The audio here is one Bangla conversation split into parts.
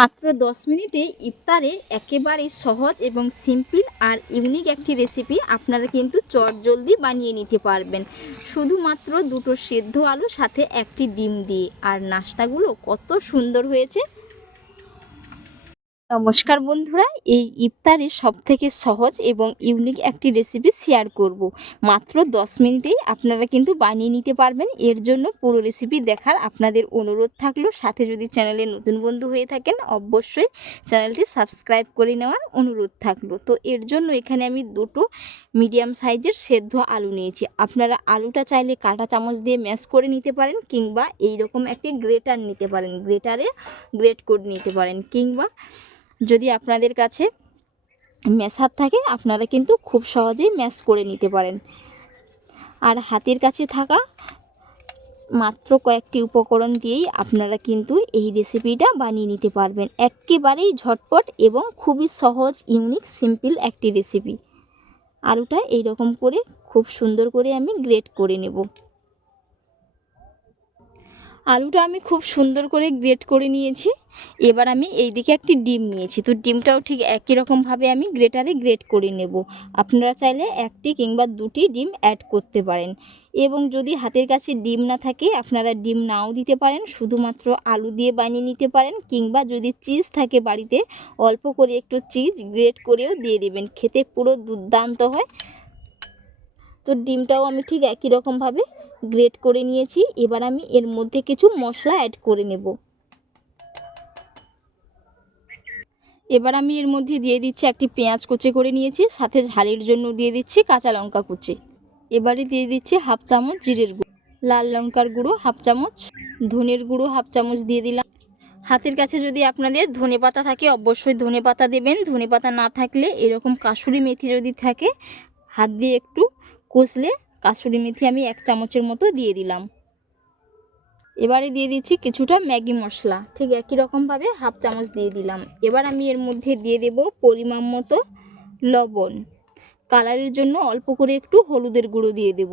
মাত্র দশ মিনিটে ইফতারে একেবারে সহজ এবং সিম্পল আর ইউনিক একটি রেসিপি আপনারা কিন্তু চট জলদি বানিয়ে নিতে পারবেন। শুধুমাত্র দুটো সেদ্ধ আলু সাথে একটি ডিম দিয়ে। আর নাস্তাগুলো কত সুন্দর হয়েছে। নমস্কার বন্ধুরা, এই ইফতারে সব থেকে সহজ এবং ইউনিক একটি রেসিপি শেয়ার করব। মাত্র দশ মিনিটেই আপনারা কিন্তু বানিয়ে নিতে পারবেন। এর জন্য পুরো রেসিপি দেখার আপনাদের অনুরোধ থাকল। সাথে যদি চ্যানেলে নতুন বন্ধু হয়ে থাকেন, অবশ্যই চ্যানেলটি সাবস্ক্রাইব করে নেওয়ার অনুরোধ থাকল। তো এর জন্য এখানে আমি দুটো মিডিয়াম সাইজের সেদ্ধ আলু নিয়েছি। আপনারা আলুটা চাইলে কাঁটা চামচ দিয়ে ম্যাশ করে নিতে পারেন কিংবা এই রকম একটি গ্রেটার নিতে পারেন। গ্রেটারে গ্রেট করে নিতে পারেন কিংবা যদি আপনাদের কাছে ম্যাশার থাকে, আপনারা কিন্তু খুব সহজেই ম্যাশ করে নিতে পারেন। আর হাতের কাছে থাকা মাত্র কয়েকটি উপকরণ দিয়েই আপনারা কিন্তু এই রেসিপিটা বানিয়ে নিতে পারবেন। একেবারেই ঝটপট এবং খুবই সহজ ইউনিক সিম্পল একটি রেসিপি আলুটা এইরকম করে খুব সুন্দর করে আমি গ্রেট করে নেব। আলুটা আমি খুব সুন্দর করে গ্রেট করে নিয়েছি। এবার আমি এই দিকে একটি ডিম নিয়েছি। তো ডিমটাও ঠিক একই রকমভাবে আমি গ্রেটারে গ্রেট করে নেব। আপনারা চাইলে একটি কিংবা দুটি ডিম অ্যাড করতে পারেন। এবং যদি হাতের কাছে ডিম না থাকে, আপনারা ডিম নাও দিতে পারেন। শুধুমাত্র আলু দিয়ে বানিয়ে নিতে পারেন কিংবা যদি চিজ থাকে বাড়িতে, অল্প করে একটু চিজ গ্রেট করেও দিয়ে দেবেন। খেতে পুরো দুর্দান্ত হয়। তো ডিমটাও আমি ঠিক একই রকমভাবে গ্রেট করে নিয়েছি। এবার আমি এর মধ্যে কিছু মশলা অ্যাড করে নেব। এবার আমি এর মধ্যে দিয়ে দিচ্ছি একটি পেঁয়াজ কুচি করে নিয়েছি, সাথে ঝালের জন্য দিয়ে দিচ্ছি কাঁচা লঙ্কা কুচি। এবারে দিয়ে দিচ্ছি হাফ চামচ জিরের গুঁড়ো, লাল লঙ্কার গুঁড়ো হাফ চামচ, ধনের গুঁড়ো হাফ চামচ দিয়ে দিলাম। হাতের কাছে যদি আপনাদের ধনে পাতা থাকে, অবশ্যই ধনে পাতা দেবেন। ধনে পাতা না থাকলে এরকম কাসুরি মেথি যদি থাকে, হাত দিয়ে একটু কষলে কাসুরি মেথি আমি এক চামচের মতো দিয়ে দিলাম। এবারে দিয়ে দিচ্ছি কিছুটা ম্যাগি মশলা। ঠিক একই রকমভাবে হাফ চামচ দিয়ে দিলাম। এবার আমি এর মধ্যে দিয়ে দেব পরিমাণ মতো লবণ। কালারের জন্য অল্প করে একটু হলুদের গুঁড়ো দিয়ে দেব।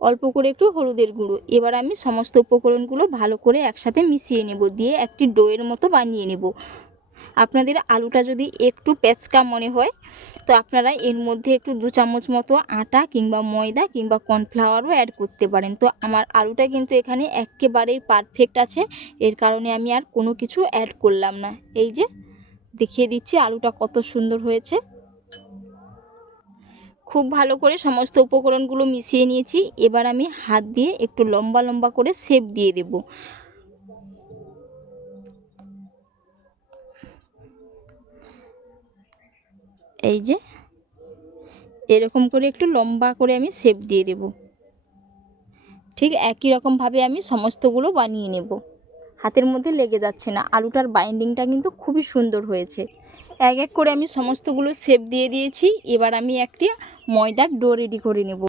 অল্প করে একটু হলুদের গুঁড়ো। এবার আমি সমস্ত উপকরণগুলো ভালো করে একসাথে মিশিয়ে নেব। দিয়ে একটি ডোয়ের মতো বানিয়ে নেব। আপনাদের আলুটা যদি একটু পেঁচকা মনে হয়, তো আপনারা এর মধ্যে একটু দু চামচ মতো আটা কিংবা ময়দা কিংবা কর্নফ্লাওয়ারও অ্যাড করতে পারেন। তো আমার আলুটা কিন্তু এখানে একেবারেই পারফেক্ট আছে, এর কারণে আমি আর কোনো কিছু অ্যাড করলাম না। এই যে, দেখিয়ে দিচ্ছি আলুটা কত সুন্দর হয়েছে। খুব ভালো করে সমস্ত উপকরণগুলো মিশিয়ে নিয়েছি, এবার আমি হাত দিয়ে একটু লম্বা লম্বা করে শেপ দিয়ে দেবো। এই যে, এরকম করে একটু লম্বা করে আমি শেপ দিয়ে দেব। ঠিক একই রকমভাবে আমি সমস্তগুলো বানিয়ে নেব। হাতের মধ্যে লেগে যাচ্ছে না। আলুটার বাইন্ডিংটা কিন্তু খুবই সুন্দর হয়েছে। এক এক করে আমি সমস্তগুলো শেপ দিয়ে দিয়েছি। এবার আমি একটি ময়দার ডো রেডি করে নেব।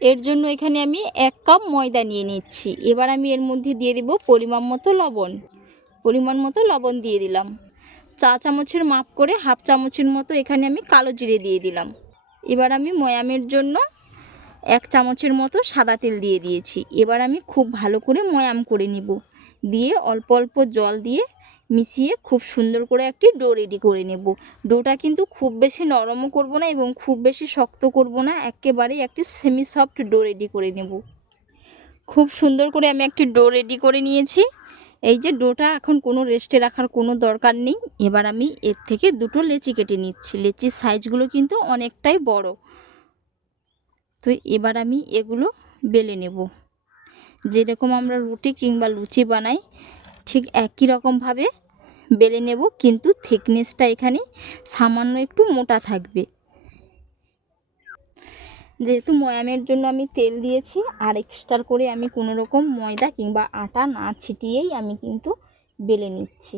এর জন্য এখানে আমি এক কাপ ময়দা নিয়ে নিচ্ছি। এবার আমি এর মধ্যে দিয়ে দেব পরিমাণ মতো লবণ। পরিমাণ মতো লবণ দিয়ে দিলাম। চা চামচের মাপ করে হাফ চামচের মতো এখানে আমি কালো জিরে দিয়ে দিলাম। এবার আমি ময়ামের জন্য এক চামচের মতো সাদা তেল দিয়ে দিয়েছি। এবার আমি খুব ভালো করে ময়াম করে নিব। দিয়ে অল্প অল্প জল দিয়ে মিশিয়ে খুব সুন্দর করে একটি ডো রেডি করে নেব। ডোটা কিন্তু খুব বেশি নরমও করব না এবং খুব বেশি শক্ত করব না একেবারেই একটি সেমি সফট ডো রেডি করে নেব। খুব সুন্দর করে আমি একটি ডো রেডি করে নিয়েছি। এই যে ডোটা এখন কোনো রেস্টে রাখার কোনো দরকার নেই। এবার আমি এর থেকে দুটো লেচি কেটে নিচ্ছি। লেচির সাইজগুলো কিন্তু অনেকটাই বড়। তো এবার আমি এগুলো বেলে নেব। যেরকম আমরা রুটি কিংবা লুচি বানাই, ঠিক একই রকমভাবে বেলে নেব, কিন্তু থিকনেসটা এখানে সামান্য একটু মোটা থাকবে। যেহেতু ময়ামের জন্য আমি তেল দিয়েছি, আর এক্সট্রা করে আমি কোনো রকম ময়দা কিংবা আটা না ছিটিয়েই আমি কিন্তু বেলে নিচ্ছি।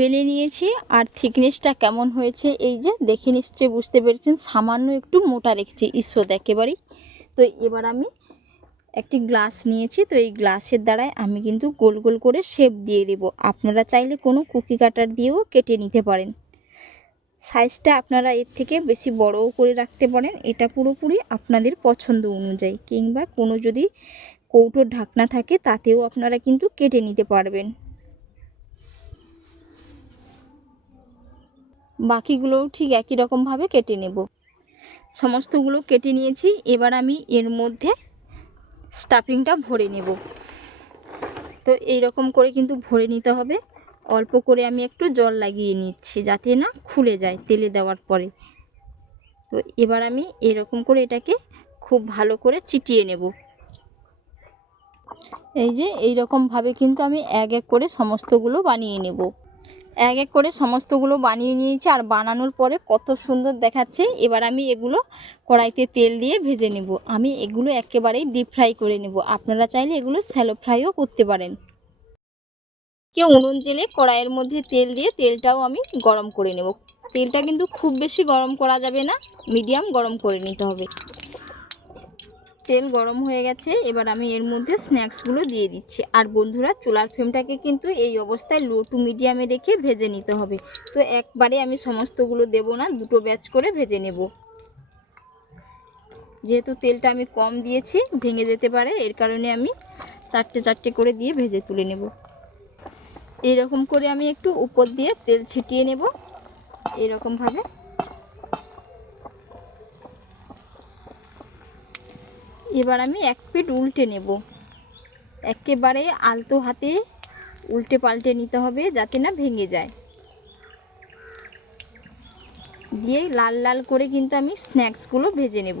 বেলে নিয়েছি, আর থিকনেসটা কেমন হয়েছে এই যে দেখে নিশ্চয়ই বুঝতে পেরেছেন, সামান্য একটু মোটা রেখেছি ঈশ্বর একেবারেই। তো এবার আমি একটি গ্লাস নিয়েছি, তো এই গ্লাসের দ্বারাই আমি কিন্তু গোল গোল করে শেপ দিয়ে দেব। আপনারা চাইলে কোনো কুকি কাটার দিয়েও কেটে নিতে পারেন। সাইজটা আপনারা এর থেকে বেশি বড়ও করে রাখতে পারেন। এটা পুরোপুরি আপনাদের পছন্দ অনুযায়ী, কিংবা কোনো যদি কৌটোর ঢাকনা থাকে তাতেও আপনারা কিন্তু কেটে নিতে পারবেন। বাকিগুলোও ঠিক একই রকমভাবে কেটে নেব। সমস্তগুলো কেটে নিয়েছি। এবার আমি এর মধ্যে স্টাফিংটা ভরে নেব। তো এই রকম করে কিন্তু ভরে নিতে হবে। অল্প করে আমি একটু জল লাগিয়ে নিচ্ছি যাতে না খুলে যায় তেলে দেওয়ার পরে। তো এবার আমি এরকম করে এটাকে খুব ভালো করে চিটিয়ে নেব। এই যে এই রকমভাবে কিন্তু আমি এক এক করে সমস্তগুলো বানিয়ে নেব। এক এক করে সমস্তগুলো বানিয়ে নিয়েছি আর বানানোর পরে কত সুন্দর দেখাচ্ছে। এবার আমি এগুলো কড়াইতে তেল দিয়ে ভেজে নেব। আমি এগুলো একেবারেই ডিপ ফ্রাই করে নেব। আপনারা চাইলে এগুলো স্যালো ফ্রাইও করতে পারেন। কেউ উনুন জেলে কড়াইয়ের মধ্যে তেল দিয়ে তেলটাও আমি গরম করে নেব। তেলটা কিন্তু খুব বেশি গরম করা যাবে না। মিডিয়াম গরম করে নিতে হবে। তেল গরম হয়ে গেছে, এবার আমি এর মধ্যে স্ন্যাক্সগুলো দিয়ে দিচ্ছি। আর বন্ধুরা, চুলার ফ্লেমটাকে কিন্তু এই অবস্থায় লো টু মিডিয়ামে রেখে ভেজে নিতে হবে। তো একবারে আমি সমস্তগুলো দেব না, দুটো ব্যাচ করে ভেজে নেব। যেহেতু তেলটা আমি কম দিয়েছি, ভেঙে যেতে পারে, এর কারণে আমি চারটে চারটে করে দিয়ে ভেজে তুলে নেব। এইরকম করে আমি একটু উপর দিয়ে তেল ছিটিয়ে নেব এরকমভাবে এবার আমি এক পিট উল্টে নেব। একেবারে আলতো হাতে উল্টে পাল্টে নিতে হবে যাতে না ভেঙে যায়। দিয়ে লাল লাল করে কিন্তু আমি স্ন্যাক্সগুলো ভেজে নেব।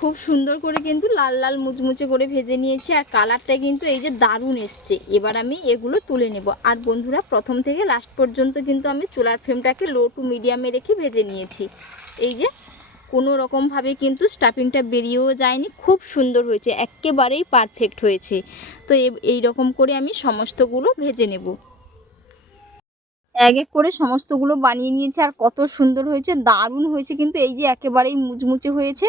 খুব সুন্দর করে কিন্তু লাল লাল মুচমুচে করে ভেজে নিয়েছি আর কালারটা কিন্তু এই যে দারুণ এসছে। এবার আমি এগুলো তুলে নেব। আর বন্ধুরা, প্রথম থেকে লাস্ট পর্যন্ত কিন্তু আমি চুলার ফ্লেমটাকে লো টু মিডিয়ামে রেখে ভেজে নিয়েছি। এই যে কোনো রকমভাবে কিন্তু স্টাফিংটা বেরিয়েও যায়নি, খুব সুন্দর হয়েছে, একেবারেই পারফেক্ট হয়েছে। তো এই রকম করে আমি সমস্তগুলো ভেজে নেব। এক এক করে সমস্তগুলো বানিয়ে নিয়েছি আর কত সুন্দর হয়েছে, দারুণ হয়েছে কিন্তু এই যে একেবারেই মুচমুচে হয়েছে।